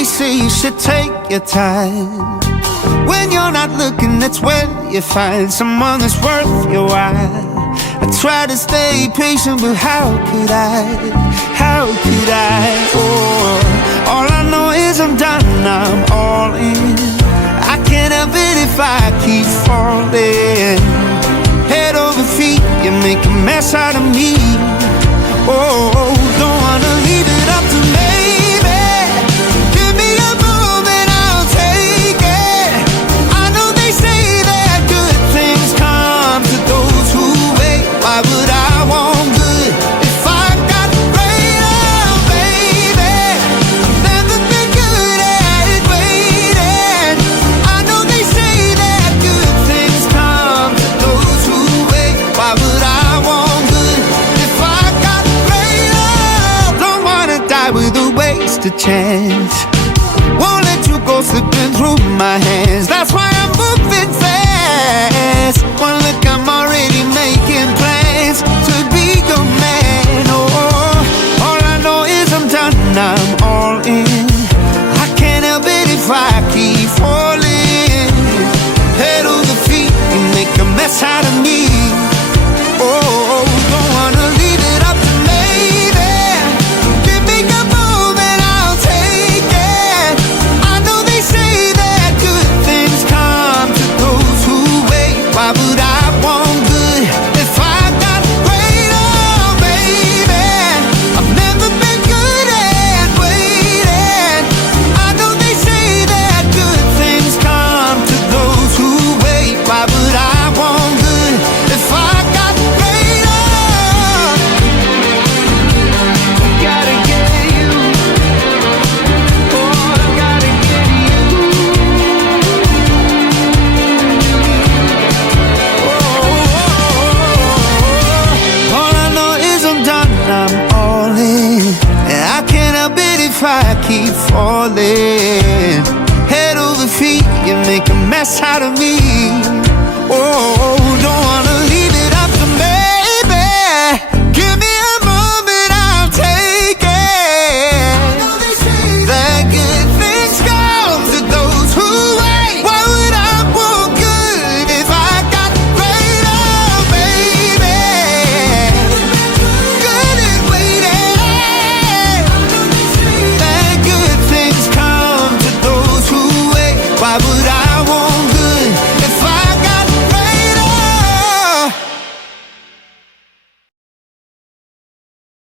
they say you should take your time. When you're not looking, that's when you find someone that's worth your while. I try to stay patient, but how could I? How could I? Oh, all I know is I'm done, I'm all in. I can't help it if I keep falling. Head over feet, you make a mess out of me. Oh, don't wanna leave it up to maybe. Give me a moment, I'll take it. I know they say that good things come to those who wait. Why would I want good if I got greater, baby? I've never been good at waiting. I know they say that good things come to those who wait. Why would I want good if I got greater? Don't wanna die with a wasted chance. Won't let you go slipping through my hands. That's why I'm moving fast. One look, I'm already making plans to be your man. Oh, all I know is I'm done, I'm all in. I can't help it if I keep falling. Head over feet, you make a mess out of me. Oh, don't wanna leave it up to maybe. Give me a moment, I'll take it. I know they say that good things come to those who wait. Why would I want good if I got greater, baby? I've never been good at waiting. I know they say that good things come to those who wait. Why would I want good if I got greater? Gotta get you. Oh, I gotta get you. Oh, all I know is I'm done, I'm all in. And I can't help it if I keep falling. Head over feet, you make a mess out of me. Oh, don't wanna leave it up to maybe. Give me a moment, I'll take it. That good things come to those who wait. Why would I want good if I got greater, baby? Good at waiting. That good things come to those who wait. Why would I